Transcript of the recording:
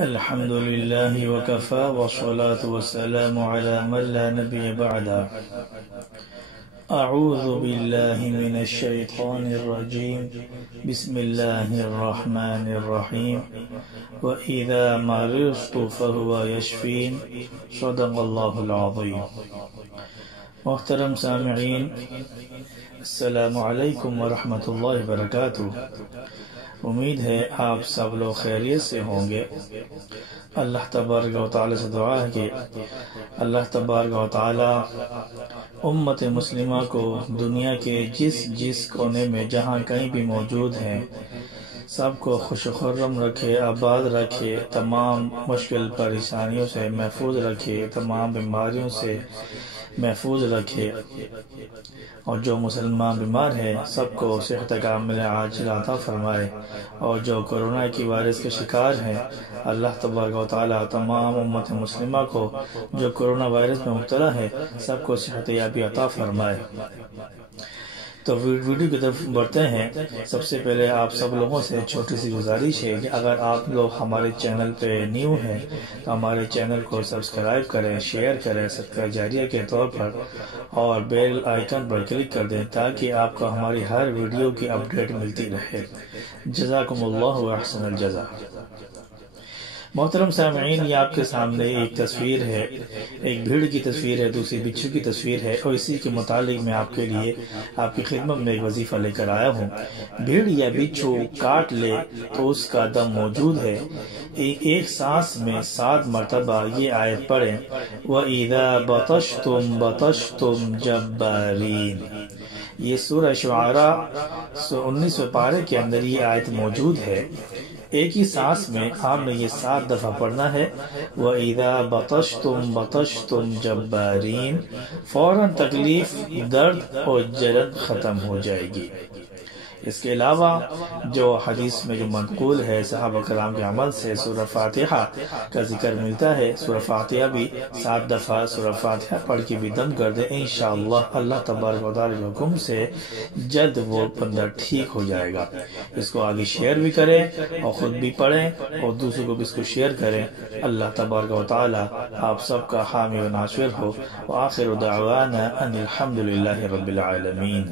الحمد لله وكفى والصلاة والسلام على من لا نبي بعده. أعوذ بالله من الشيطان الرجيم. بسم الله الرحمن الرحيم. وإذا مرضت فهو يشفين. صدق الله العظيم. محترم سامعین، السلام علیکم ورحمۃ اللہ وبرکاتہ۔ امید ہے آپ سب لوگ خیریت سے ہوں گے۔ اللہ تبارک و تعالی سے دعا ہے کہ اللہ تبارک و تعالی امت مسلمہ کو دنیا کے جس کونے میں جہاں کہیں بھی موجود ہیں سب کو خوش و خرم رکھے، آباد رکھے، تمام مشکل پریشانیوں سے محفوظ رکھے، تمام بیماریوں سے محفوظ رکھے، اور جو مسلمان بیمار ہیں سب کو صحت کاملہ عاجل عطا فرمائے، اور جو کورونا کی وائرس کے شکار ہیں اللہ تبارک و تعالی تمام امت مسلمہ کو جو کورونا وائرس میں مبتلا ہے سب کو صحت یابی عطا فرمائے۔ تو ویڈیو کی طرف بڑھتے ہیں۔ سب سے پہلے آپ سب لوگوں سے چھوٹی سی گزارش ہے کہ اگر آپ لوگ ہمارے چینل پہ نیو ہیں تو ہمارے چینل کو سبسکرائب کریں، شیئر کریں صدقہ جاریہ کے طور پر، اور بیل آئیکن پر کلک کر دیں تاکہ آپ کو ہماری ہر ویڈیو کی اپڈیٹ ملتی رہے۔ جزاکم اللہ و احسن الجزا۔ محترم سامعین، یہ آپ کے سامنے ایک تصویر ہے، ایک بھیڑ کی تصویر ہے، دوسری بچھو کی تصویر ہے، اور اسی کے متعلق میں آپ کے لیے آپ کی خدمت میں ایک وظیفہ لے کر آیا ہوں۔ بھیڑ یا بچھو کاٹ لے تو اس کا دم موجود ہے۔ ایک سانس میں 7 مرتبہ یہ آیت پڑھیں، وَإِذَا بَطَشْتُمْ بَطَشْتُمْ جَبَّارِينَ۔ یہ سورہ شعراء 19 پارے کے اندر یہ آیت موجود ہے۔ ایک ہی سانس میں آپ نے یہ 7 دفعہ پڑھنا ہے، وَإِذَا بَطَشْتُمْ بَطَشْتُمْ جَبَّارِينَ۔ فوراً تکلیف، درد اور جلن ختم ہو جائے گی۔ اس کے علاوہ جو حدیث میں جو منقول ہے صحابہ کرام کے عمل سے سورہ فاتحہ کا ذکر ملتا ہے، سورہ فاتحہ بھی 7 دفعہ سورہ فاتحہ پڑھ کے بھی دم کر دیں، انشاءاللہ اللہ تبارک و تعالی کے حکم سے جلد وہ بندہ ٹھیک ہو جائے گا۔ اس کو آگے شیئر بھی کریں اور خود بھی پڑھیں اور دوسروں کو بھی اس کو شیئر کریں۔ اللہ تبارک و تعالی آپ سب کا حامی و ناصر ہو۔ وآخر دعوانا ان الحمد للہ رب العالمین۔